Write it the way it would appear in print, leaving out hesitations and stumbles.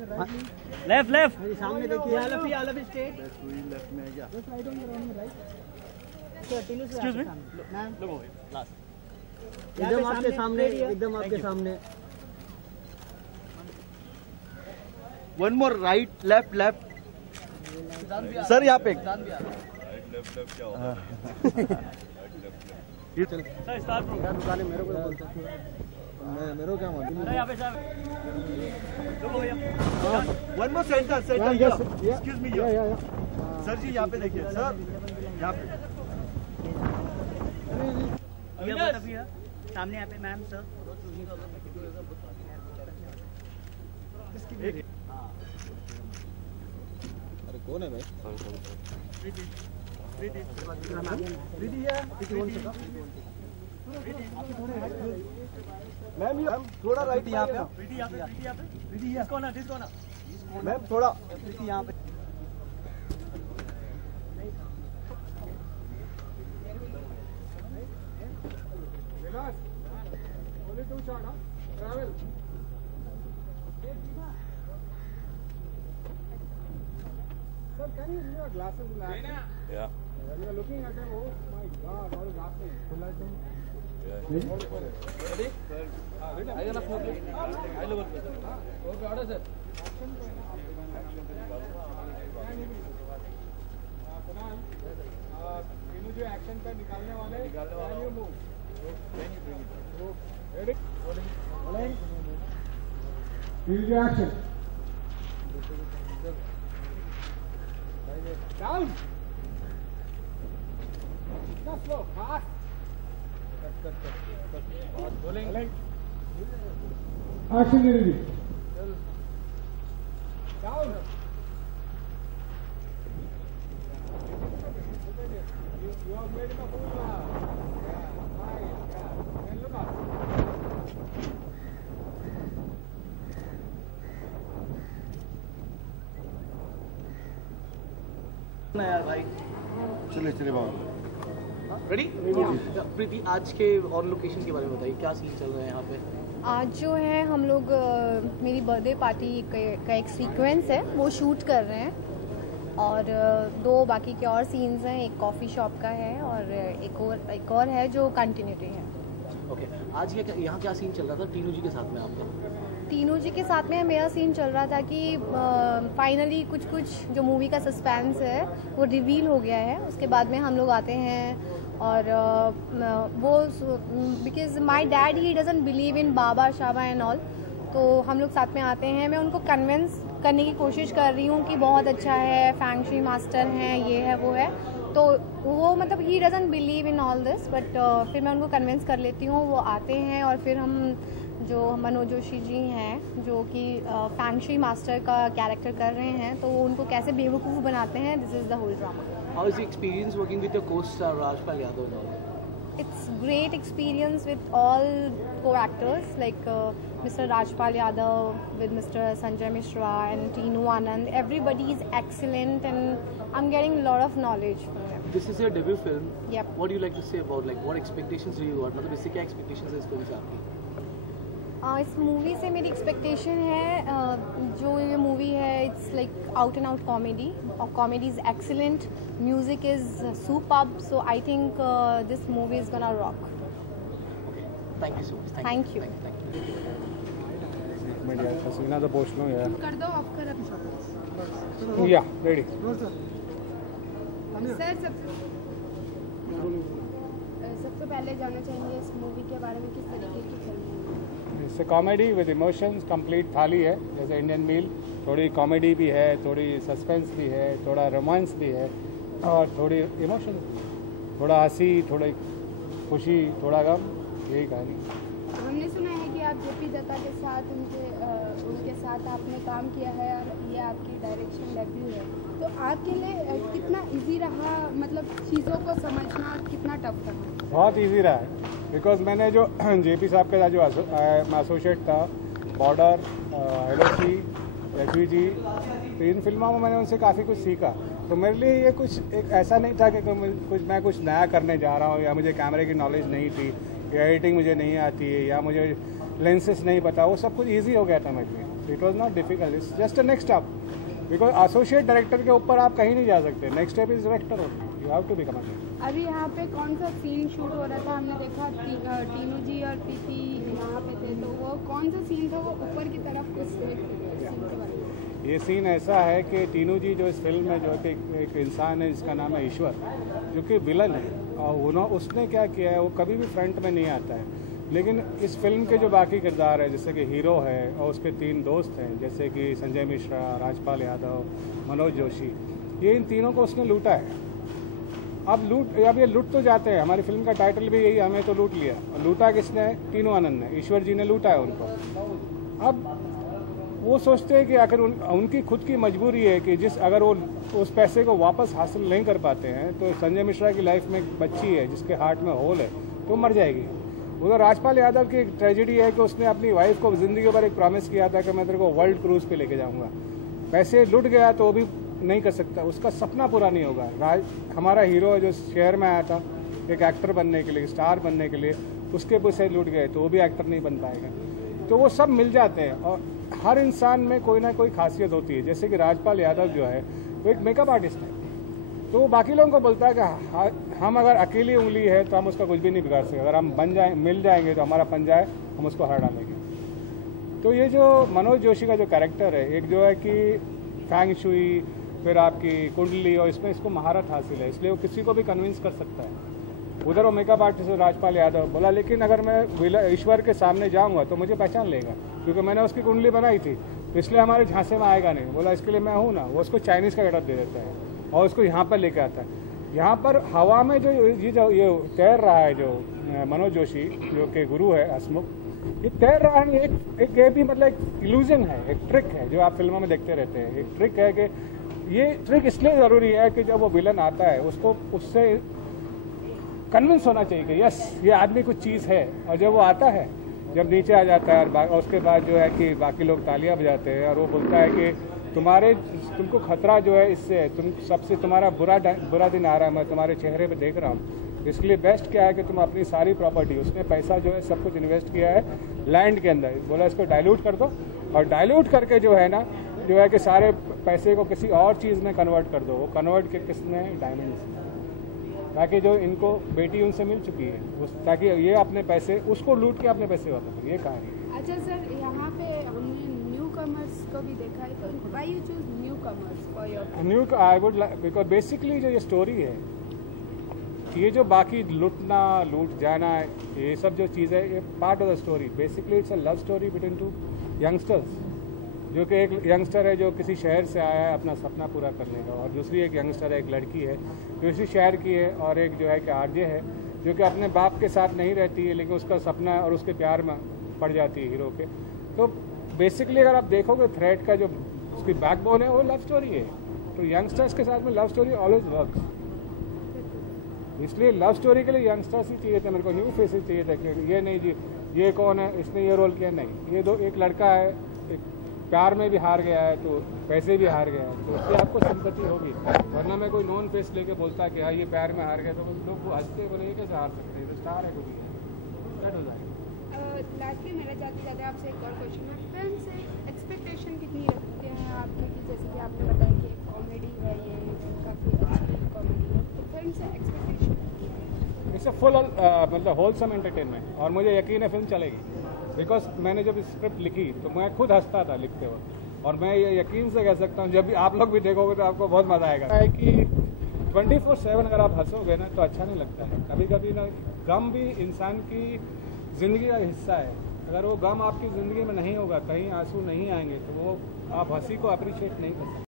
Left left सामने देखिए all of straight left में है क्या? just right on your own right sir तीनों से Excuse me? मैम लास्ट एकदम आपके सामने एकदम आपके सामने one more right left left sir यहाँ पे सर स्टार्ट क्या दुकान है मेरे को बोलते हैं मेरे को क्या मालूम यहाँ पे sir one more center excuse me sir जी यहाँ पे देखिए सर यहाँ पे सामने यहाँ पे मैम सर अरे कौन है भाई मैम थोड़ा राइट यहाँ पे मैम थोड़ा यहाँ पे Only 2 shot, huh? Travel. Sir, can you remove your glasses? Yeah. When you are looking at them, oh my God, all glasses. Ready? I gonna smoke it. Okay, order sir. Kunal, तीनों जो action का निकालने वाले, can you move? Ready? Here's the action. Down. Just slow, fast. Cut. Rolling. Action ready. Down. You have made it a fool now. यार भाई चले बाबा ready प्रीति आज के और लोकेशन के बारे में बताइए क्या सीन चल रहा है यहाँ पे आज जो है हम लोग मेरी बर्थडे पार्टी का एक सीक्वेंस है वो शूट कर रहे हैं और 2 बाकी के और सीन्स हैं एक कॉफ़ी शॉप का है और एक और है जो कंटिन्यूटी है। ओके आज यहाँ क्या सीन चल रहा था टीनू जी के साथ में आपका? तीनों जी के साथ में मेरा सीन चल रहा था कि फाइनली कुछ जो मूवी का सस्पेंस है वो रिवील हो गया है। उसके बाद में हम लोग आते हैं और वो because my dad he doesn't believe in बाबा शाबा एंड ऑल, तो हम लोग साथ में आते हैं। मैं उनको कन्विंस करने की कोशिश कर रही हूँ कि बहुत अच्छा है, फैंग शुई मास्टर हैं, ये है वो है, तो वो मतलब ही doesn't believe in all this but फिर मैं उनको कन्विंस कर लेती हूँ। वो आते हैं और फिर हम जो मनोज जोशी जी हैं जो कि फैंग शुई मास्टर का कैरेक्टर कर रहे हैं तो वो उनको कैसे बेवकूफ़ बनाते हैं, this is the whole drama. How is the experience working with your co-star Rajpal Yadav? It's great experience with all co-actors like Mr. Rajpal Yadav with Mr. Sanjay Mishra and Teenu Anand. Everybody is excellent and I'm getting a lot of knowledge from them. This is your debut film. Yep. What do you like to say about what expectations do you got? मतलब इससे क्या expectations है इस film से आपकी? इस movie से मेरी एक्सपेक्टेशन है जो ये मूवी है it's like out and out comedy और comedy is excellent, music is superb, so I think this movie is gonna rock. Thank you so much. Thank you. Hasina the post no yeah. कर दो of कर अभी। Yeah, ready. Sir सबसे पहले जानना चाहेंगे इस मूवी के बारे में, किस तरीके की फिल्म है? It's a comedy with emotions, complete थाली है जैसे इंडियन मील। थोड़ी कॉमेडी भी है, थोड़ी सस्पेंस भी है, थोड़ा रोमांस भी है और थोड़ी इमोशन भी है, थोड़ा हंसी, थोड़ी खुशी, थोड़ा गम, यही कहानी। हमने सुना है कि आप जेपी दत्ता के साथ उनके साथ आपने काम किया है और ये आपकी डायरेक्शन डेब्यू है, तो आपके लिए कितना इजी रहा, मतलब चीज़ों को समझना कितना टफ था? बहुत इजी रहा है बिकॉज मैंने जो जेपी साहब के साथ जो एसोसिएट था, बॉर्डर, LOC, रेफ्यूजी, तो इन फिल्मों में मैंने उनसे काफ़ी कुछ सीखा। तो मेरे लिए ये कुछ एक ऐसा नहीं था कि मैं कुछ नया करने जा रहा हूँ या मुझे कैमरे की नॉलेज नहीं थी या एडिटिंग मुझे नहीं आती है या मुझे लेंसेज नहीं पता, वो सब कुछ ईजी हो गया था मेरे लिए। It was not difficult, it's just a next step, because associate director के ऊपर आप कहीं नहीं जा सकते, नेक्स्ट स्टेप इज डायरेक्टर होती है, you have to become a. अभी यहाँ पे कौन सा सीन शूट हो रहा था? हमने देखा टीनू जी और प्रीति यहाँ पे थे, तो वो कौन सा सीन था? वो ऊपर की तरफ कुछ ये सीन ऐसा है कि टीनू जी जो इस फिल्म में जो कि एक इंसान है जिसका नाम है ईश्वर, जो कि विलन है, और उसने क्या किया है, वो कभी भी फ्रंट में नहीं आता है, लेकिन इस फिल्म के जो बाकी किरदार है, जैसे कि हीरो है और उसके 3 दोस्त हैं, जैसे कि संजय मिश्रा, राजपाल यादव, मनोज जोशी, ये इन तीनों को उसने लूटा है। अब ये लूट तो जाते हैं, हमारी फिल्म का टाइटल भी यही, हमें तो लूट लिया, और लूटा किसने? टीनू आनंद ने, ईश्वर जी ने लूटा है उनको। अब वो सोचते हैं कि आखिर उनकी खुद की मजबूरी है कि अगर वो उस पैसे को वापस हासिल नहीं कर पाते हैं, तो संजय मिश्रा की लाइफ में एक बच्ची है जिसके हार्ट में होल है, तो मर जाएगी। उधर राजपाल यादव की एक ट्रेजेडी है कि उसने अपनी वाइफ को ज़िंदगी भर एक प्रॉमिस किया था कि मैं तेरे को वर्ल्ड क्रूज़ पे लेके जाऊंगा, पैसे लुट गया तो वो भी नहीं कर सकता, उसका सपना पूरा नहीं होगा। हमारा हीरो जो शहर में आया था एक एक्टर बनने के लिए, स्टार बनने के लिए, उसके पैसे लूट गए तो वो भी एक्टर नहीं बन पाएगा। तो वो सब मिल जाते हैं, और हर इंसान में कोई ना कोई खासियत होती है। जैसे कि राजपाल यादव जो है वो एक मेकअप आर्टिस्ट है, तो वो बाकी लोगों को बोलता है कि हम अगर अकेली उंगली है तो हम उसका कुछ भी नहीं बिगाड़ सकते, अगर हम मिल जाएंगे तो हमारा पंजा है, हम उसको हरा डालेंगे। तो ये जो मनोज जोशी का जो कैरेक्टर है, एक जो है कि फैंग शुई, फिर आपकी कुंडली, और इसमें इसको महारत हासिल है, इसलिए वो किसी को भी कन्विंस कर सकता है। उधर वो मेकअप आर्टिस्ट राजपाल यादव बोला, लेकिन अगर मैं ईश्वर के सामने जाऊंगा तो मुझे पहचान लेगा, क्योंकि मैंने उसकी कुंडली बनाई थी, तो इसलिए हमारे झांसे में आएगा नहीं। बोला इसके लिए मैं हूँ ना, वो उसको चाइनीज़ का गेटअप दे देता है और उसको यहाँ पर लेके आता है। यहाँ पर हवा में जो ये तैर रहा है, जो मनोज जोशी जो कि गुरु है हसमुख, ये तैर रहा है, एक ये भी मतलब एक इल्यूजन है, एक ट्रिक है जो आप फिल्मों में देखते रहते हैं। एक ट्रिक है कि ये ट्रिक इसलिए ज़रूरी है कि जब वो विलन आता है उसको उससे कन्विंस होना चाहिए कि यस ये आदमी कुछ चीज़ है, और जब वो आता है, जब नीचे आ जाता है और उसके बाद जो है कि बाकी लोग तालियां बजाते हैं और वो बोलता है कि तुमको खतरा जो है इससे, तुम्हारा बुरा दिन आ रहा है, मैं तुम्हारे चेहरे पे देख रहा हूँ, इसलिए बेस्ट क्या है कि तुम अपनी सारी प्रॉपर्टी, उसने पैसा जो है सब कुछ इन्वेस्ट किया है लैंड के अंदर, बोला इसको डाइल्यूट कर दो, और डाइल्यूट करके जो है ना, जो है कि सारे पैसे को किसी और चीज़ में कन्वर्ट कर दो। वो कन्वर्ट के किसमें? डायमंड्स, ताकि जो इनको बेटी उनसे मिल चुकी है ताकि ये अपने पैसे उसको लूट के अपने पैसे वापस, ये कहानी है। अच्छा सर, यहाँ पे हमने न्यू कमर्स को भी देखा है, तो why you choose new commerce for your? I would like, because basically जो ये स्टोरी है, ये जो बाकी लूट जाना, ये सब जो चीज़ है, ये part of the story. Basically it's a love story between 2 youngsters, जो कि एक यंगस्टर है जो किसी शहर से आया है अपना सपना पूरा करने का, और दूसरी एक यंगस्टर है, एक लड़की है जो इसी शहर की है, और एक जो है कि आरजे है जो कि अपने बाप के साथ नहीं रहती है, लेकिन उसका सपना और उसके प्यार में पड़ जाती है हीरो के। तो बेसिकली अगर आप देखोगे थ्रेड का जो उसकी बैकबोन है वो लव स्टोरी है। तो यंगस्टर्स के साथ में लव स्टोरी ऑलवेज वर्क्स, इसलिए लव स्टोरी के लिए यंगस्टर्स ही चाहिए थे, मेरे को न्यू फेसेस चाहिए थे कि ये नहीं जी ये कौन है, इसने ये रोल किया, नहीं, ये एक लड़का है, एक प्यार में भी हार गया है तो पैसे भी हार गया है, तो उससे आपको सिंपैथी होगी। वरना मैं कोई नॉन फेस लेके बोलता है कि हाँ ये प्यार में हार गया, तो लोग हंसते बोले ये कैसे हार सकते हैं, तो स्टार है कोई, दैट हो जाएगा। लास्टली मेरा जाते आपसे एक और क्वेश्चन है, फिल्म से एक्सपेक्टेशन कितनी रखते हैं आपने? कि जैसे कि आपने बताया कि कॉमेडी है, ये काफ़ी अच्छी कॉमेडी है, तो फिल्म से एक्सपेक्टेशन? इट्स अ फुल मतलब होलसम एंटरटेनमेंट, और मुझे यकीन है फिल्म चलेगी, बिकॉज मैंने जब स्क्रिप्ट लिखी तो मैं खुद हंसता था लिखते वक्त, और मैं ये यकीन से कह सकता हूँ जब भी आप लोग भी देखोगे तो आपको बहुत मज़ा आएगा। है कि 24/7 अगर आप हंसोगे ना तो अच्छा नहीं लगता है। कभी कभी ना गम भी इंसान की ज़िंदगी का हिस्सा है, अगर वो गम आपकी ज़िंदगी में नहीं होगा, कहीं आंसू नहीं आएंगे, तो वो आप हंसी को अप्रिशिएट नहीं कर सकते।